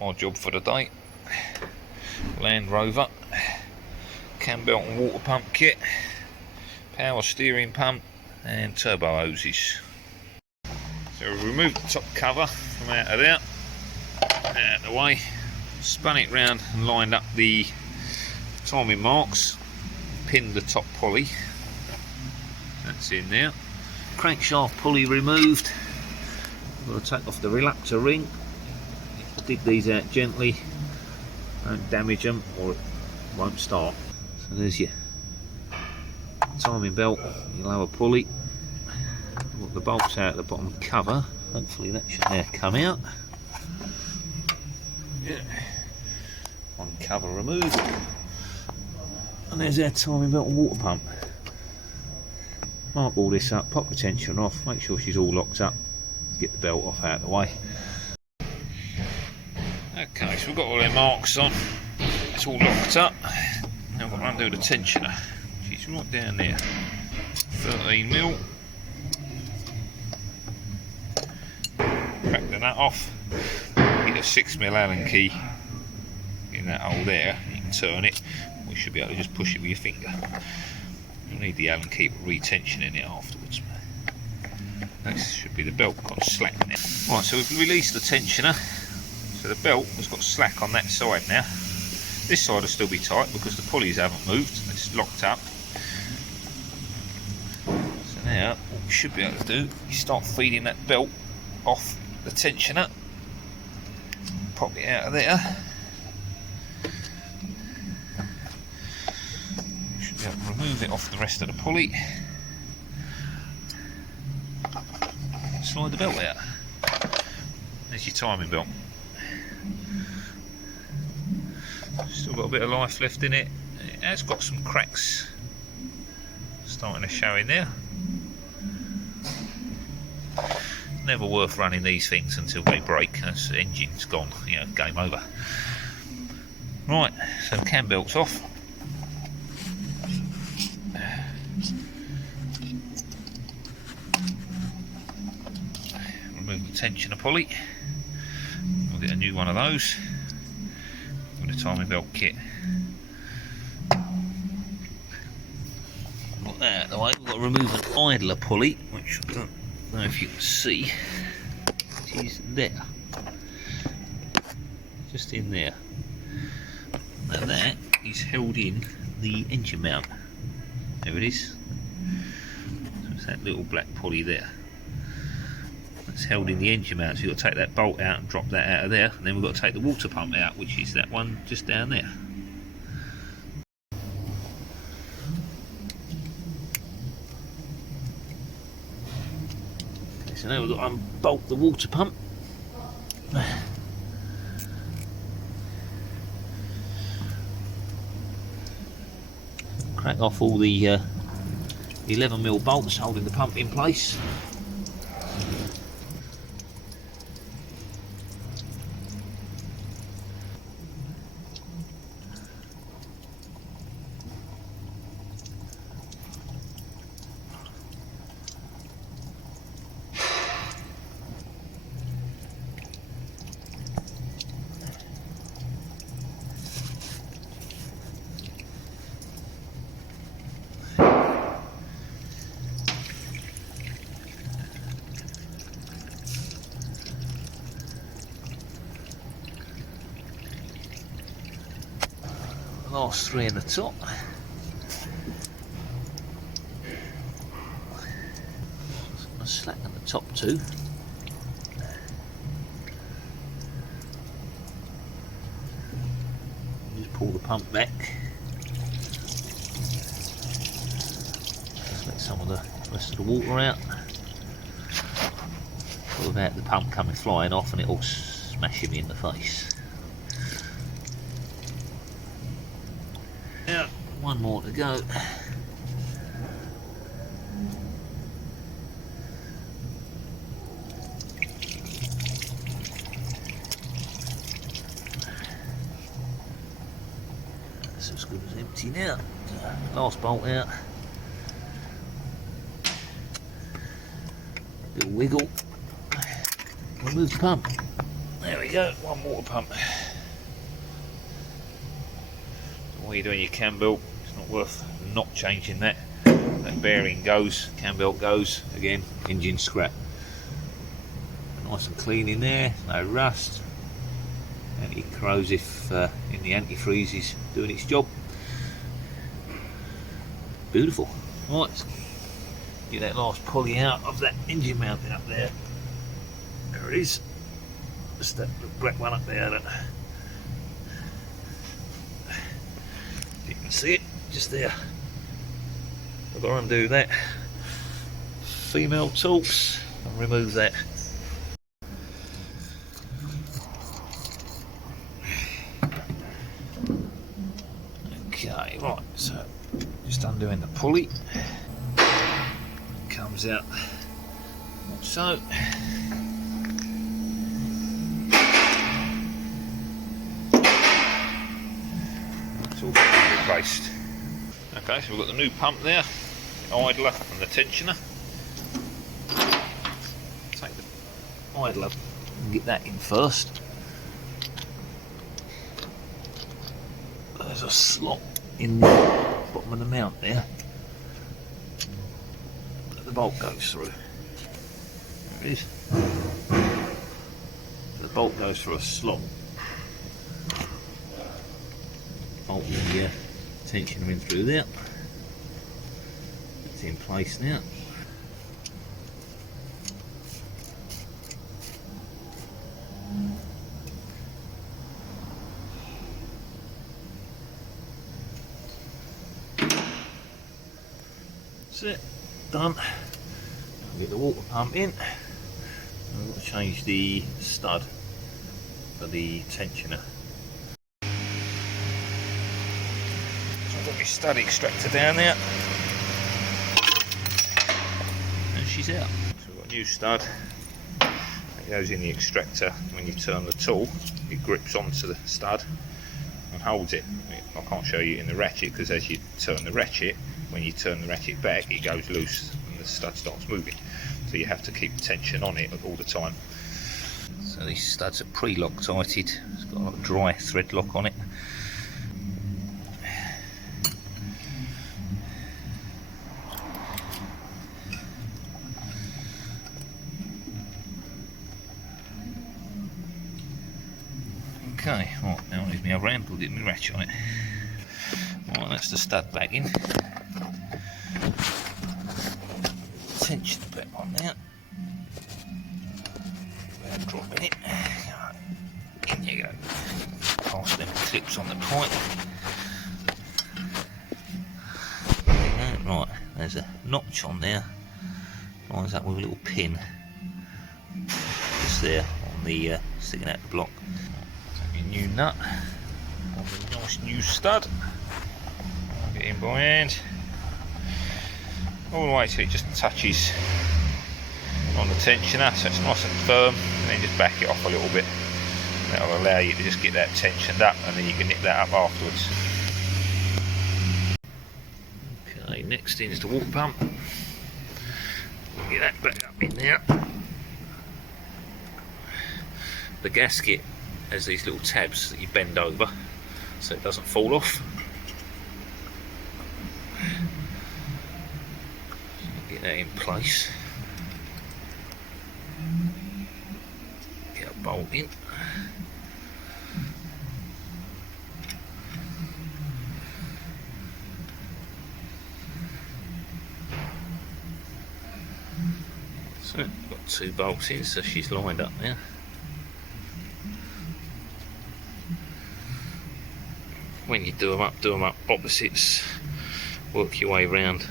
my job for the day. Land Rover, cambelt and water pump kit, power steering pump and turbo hoses. So we've removed the top cover from out of there, out of the way, spun it round and lined up the timing marks, pinned the top pulley, that's in there. Crankshaft pulley removed. I'm going to take off the relaxer ring, dig these out gently, don't damage them or it won't start. So there's your timing belt, your lower pulley. Got the bolts out of the bottom cover, hopefully that should now come out. Yeah. One cover removed. And there's our timing belt and water pump. Mark all this up, pop the tension off, make sure she's all locked up, get the belt off out of the way. Okay, so we've got all our marks on, it's all locked up. Now we've got to undo the tensioner, she's right down there, 13mm. Crack the nut off, get a 6mm Allen key in that hole there, you can turn it, we should be able to just push it with your finger. You'll need the Allen key for retensioning it afterwards. This should be the belt got slack now. Right, so we've released the tensioner, so the belt has got slack on that side now. This side will still be tight because the pulleys haven't moved, it's locked up. So now what we should be able to do is start feeding that belt off the tensioner, pop it out of there. Should be able to remove it off the rest of the pulley. Slide the belt out. There's your timing belt. Still got a bit of life left in it. It has got some cracks starting to show in there. Never worth running these things until they break, as the engine's gone, you know, game over. Right, so the cam belt's off. Remove the tensioner pulley. We'll get a new one of those with the timing belt kit. Got that out of the way. We've got to remove an idler pulley, which I don't know if you can see. It is there, just in there. Now that is held in the engine mount. There it is. So it's that little black pulley there. It's held in the engine mount, so you've got to take that bolt out and drop that out of there, and then we've got to take the water pump out, which is that one just down there. Okay, so now we've got to unbolt the water pump. Crack off all the 11mm bolts holding the pump in place. Last three in the top. I'm slacken the top two. Just pull the pump back. Just let some of the rest of the water out, without the pump coming flying off and it all smashing me in the face. Yeah, one more to go. That's as good as empty now. Last bolt out. Little wiggle. Remove the pump. There we go, one water pump. What you're doing your cam belt, it's not worth not changing that. That bearing goes, cam belt goes, again, engine scrap. Nice and clean in there, no rust. Anti-corrosive in the antifreeze is doing its job. Beautiful. Right, let's get that last pulley out of that engine mounting up there. There it is. Just that black one up there. You can see it just there. I've got to undo that. Female torques and remove that. Okay, right, so just undoing the pulley. Comes out like so. It's all been replaced. Okay, so we've got the new pump there, the idler and the tensioner. Take the idler and get that in first. There's a slot in the bottom of the mount there that the bolt goes through. There it is. The bolt goes through a slot. Bolt the tensioner in through there. It's in place now. That's it, done. I'll get the water pump in. I'm going to change the stud for the tensioner. So I've got my stud extractor down there. And she's out. So we've got a new stud. It goes in the extractor. When you turn the tool, it grips onto the stud and holds it. I can't show you in the ratchet because as you turn the ratchet, when you turn the ratchet back, it goes loose and the stud starts moving. So you have to keep tension on it all the time. So these studs are pre-Loctited. It's got a dry thread lock on it. Okay, right, now leave me over and we'll get my ratchet on it. Right, that's the stud back in. Tension back on there. Drop in it. In you go. Pass them clips on the pipe. Right, there's a notch on there. Lines up with a little pin. Just there on the sticking out the block. Take your new nut. On the nice new stud. Get in by hand. All the way till it just touches on the tensioner, so it's nice and firm, and then just back it off a little bit. That'll allow you to just get that tensioned up, and then you can nip that up afterwards. Okay, next in is the water pump. We'll get that back up in there. The gasket has these little tabs that you bend over so it doesn't fall off. Get that in place. Get a bolt in. So got two bolts in, so she's lined up now. When you do them up opposites. Work your way round.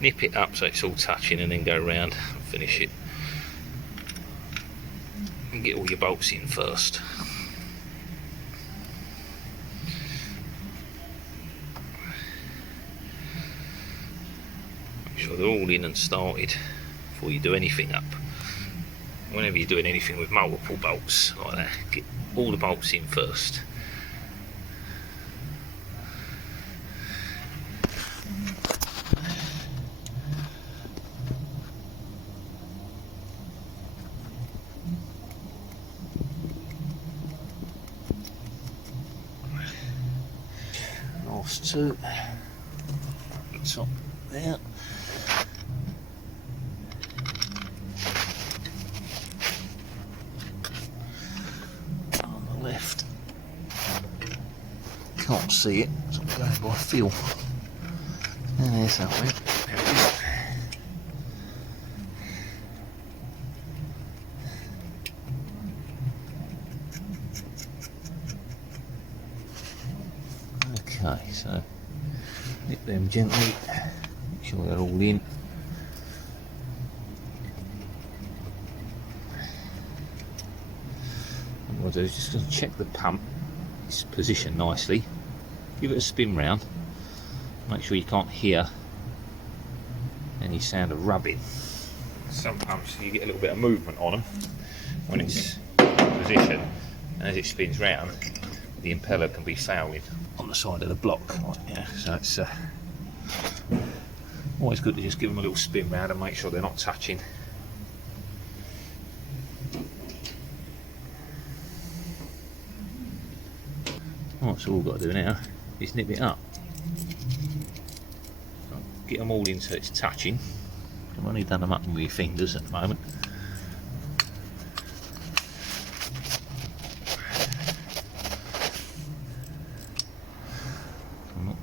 Nip it up so it's all touching, and then go round and finish it. And get all your bolts in first. Make sure they're all in and started before you do anything up. Whenever you're doing anything with multiple bolts like that, get all the bolts in first. across to the top there. On the left, can't see it, so I'm going by feel. And there's that one. There it is. Okay, so nip them gently, make sure they're all in. And what I'll do is just going to check the pump, it's positioned nicely, give it a spin round, make sure you can't hear any sound of rubbing. Some pumps you get a little bit of movement on them when it's positioned, and as it spins round the impeller can be fouling on the side of the block. Yeah, so it's always good to just give them a little spin round and make sure they're not touching. Right, so all we've got to do now is nip it up. So get them all in so it's touching. I've only done them up with your fingers at the moment. I'm not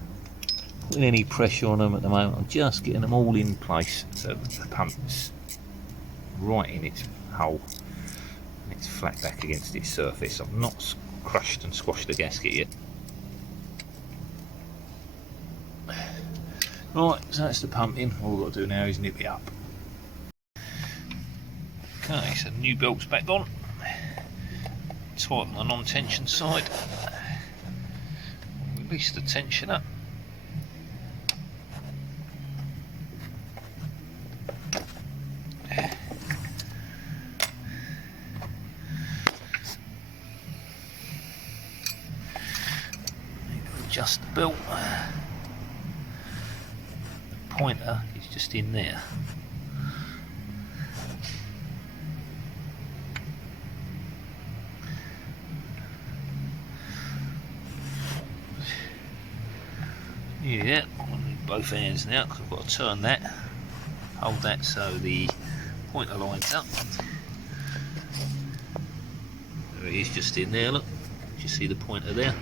putting any pressure on them at the moment, I'm just getting them all in place so the pump's right in its hole and it's flat back against its surface. I've not crushed and squashed the gasket yet. Right, so that's the pump in. All we've got to do now is nip it up. Okay, so the new belt's back on. Tighten the non-tension side. Release the tensioner. Adjust the belt. The pointer is just in there. Yeah, I'm going to need both hands now because I've got to turn that, hold that so the pointer lines up. There it is, just in there, look. Do you see the pointer there?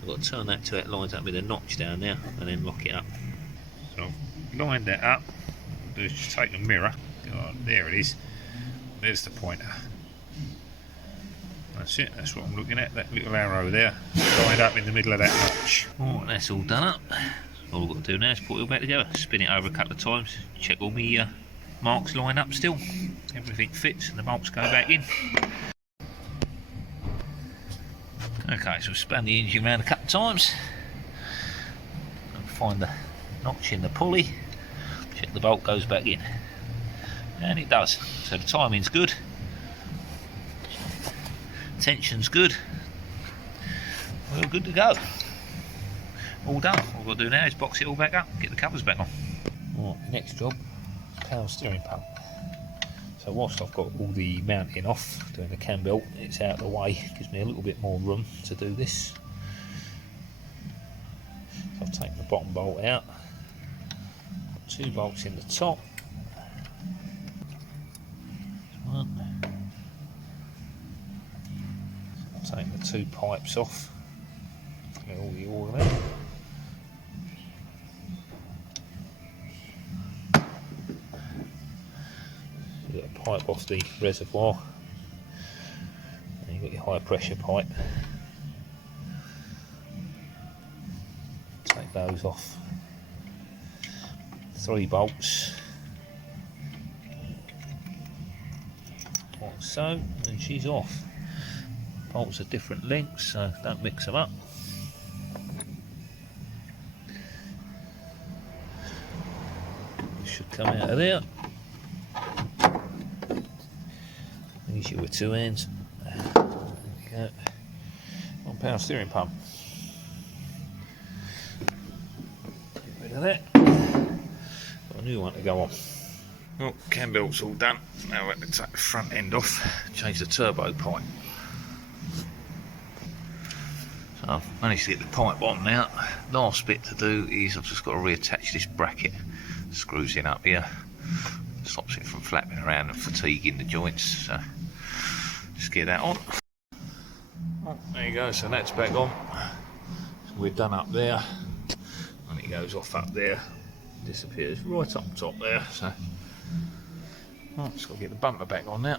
I've got to turn that till it lines up with a notch down there and then lock it up. So I've lined that up. I'll do is just take the mirror. Oh, there it is. There's the pointer. That's it, that's what I'm looking at, that little arrow there, lined up in the middle of that notch. Alright, that's all done up. All we've got to do now is put it all back together, spin it over a couple of times, check all my marks line up still, everything fits and the bolts go back in. Okay, so we've spun the engine around a couple of times, find the notch in the pulley, check the bolt goes back in, and it does, so the timing's good. Tension's good. We're good to go. All done. All we've got to do now is box it all back up, get the covers back on. Right, next job, power steering pump. So whilst I've got all the mounting off, doing the cam belt, it's out of the way, gives me a little bit more room to do this. So I've taken the bottom bolt out, got 2 bolts in the top. One. Take the 2 pipes off, get all the oil out. You get a pipe off the reservoir, and you've got your high pressure pipe. Take those off. 3 bolts, like so, and she's off. Bolts are different lengths, so don't mix them up. Should come out of there. Easier with 2 hands. There we go. 1 power steering pump. Get rid of that. Got a new one to go on. Well, cam belt's all done. Now we're going to take the front end off, change the turbo pipe. So I've managed to get the pipe on now. Last bit to do is I've just got to reattach this bracket. Screws in up here, stops it from flapping around and fatiguing the joints. So just get that on. Oh, there you go, so that's back on. So we're done up there, and it goes off up there, disappears right up top there. So just got to get the bumper back on now.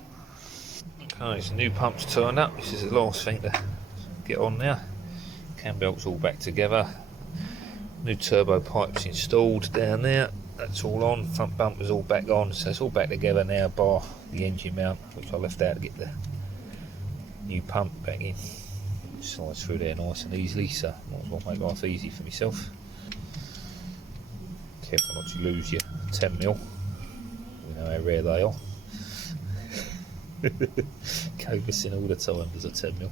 Okay, so new pump's turned up. This is the last thing to get on now. Cam belt's all back together. New turbo pipes installed down there. That's all on. Front bumper's all back on. So it's all back together now, bar the engine mount, which I left out to get the new pump back in. Slides through there nice and easily, so might as well make life easy for myself. Careful not to lose your 10mm. You know how rare they are. Go missing all the time, there's a 10mm.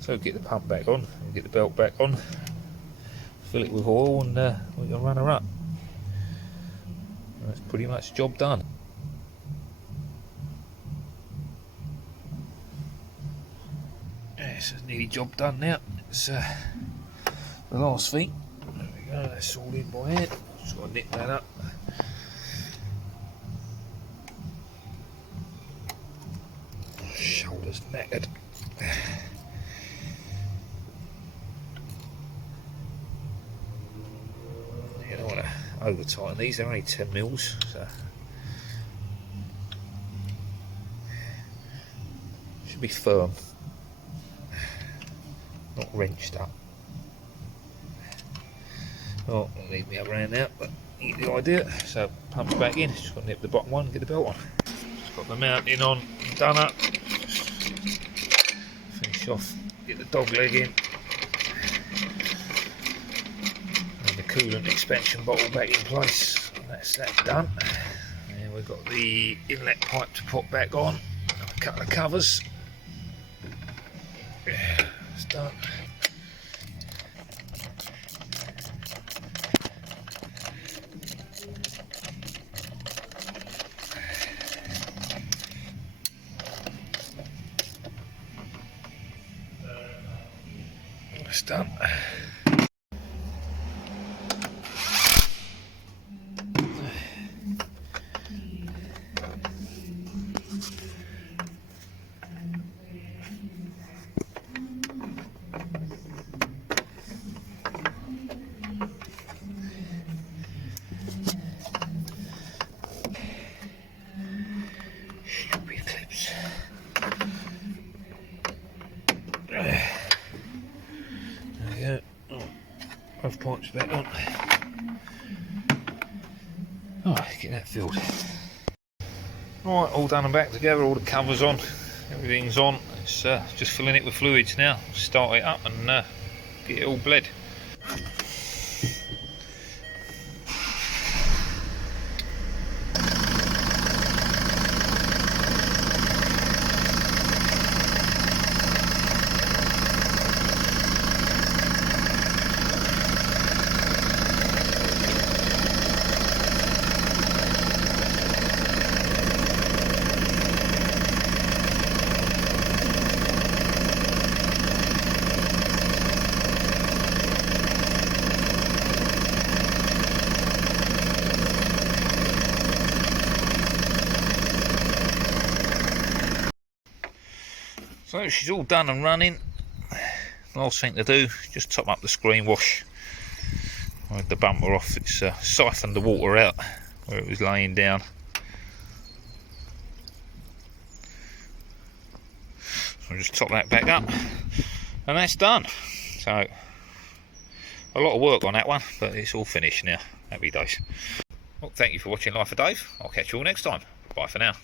So get the pump back on, and get the belt back on, fill it with oil, and we can run her up. That's pretty much job done. Yeah, so nearly job done now. It's the last thing. There we go, that's all in by hand. Just got to nip that up. Shoulders knackered. You don't want to over tighten these, they're only 10mm, so should be firm, not wrenched up. Oh, I'll leave me up around now, but you get the idea. So pump's back in, just got to nip the bottom one, get the belt on. Just got the mounting on, done up. Finish off, get the dog leg in. And the coolant expansion bottle back in place. And that's that done. And we've got the inlet pipe to put back on. A couple of covers. It's done. It's done. Stupid clips. Both pipes back on. Alright, get that filled. Right, all done and back together, all the covers on, everything's on. It's just filling it with fluids now. Start it up and get it all bled. So she's all done and running. Last thing to do, just top up the screen wash with the bumper off. It's siphoned the water out where it was laying down. So just top that back up and that's done. So a lot of work on that one, but it's all finished now. Happy days. Well, thank you for watching Life of Dave. I'll catch you all next time. Bye for now.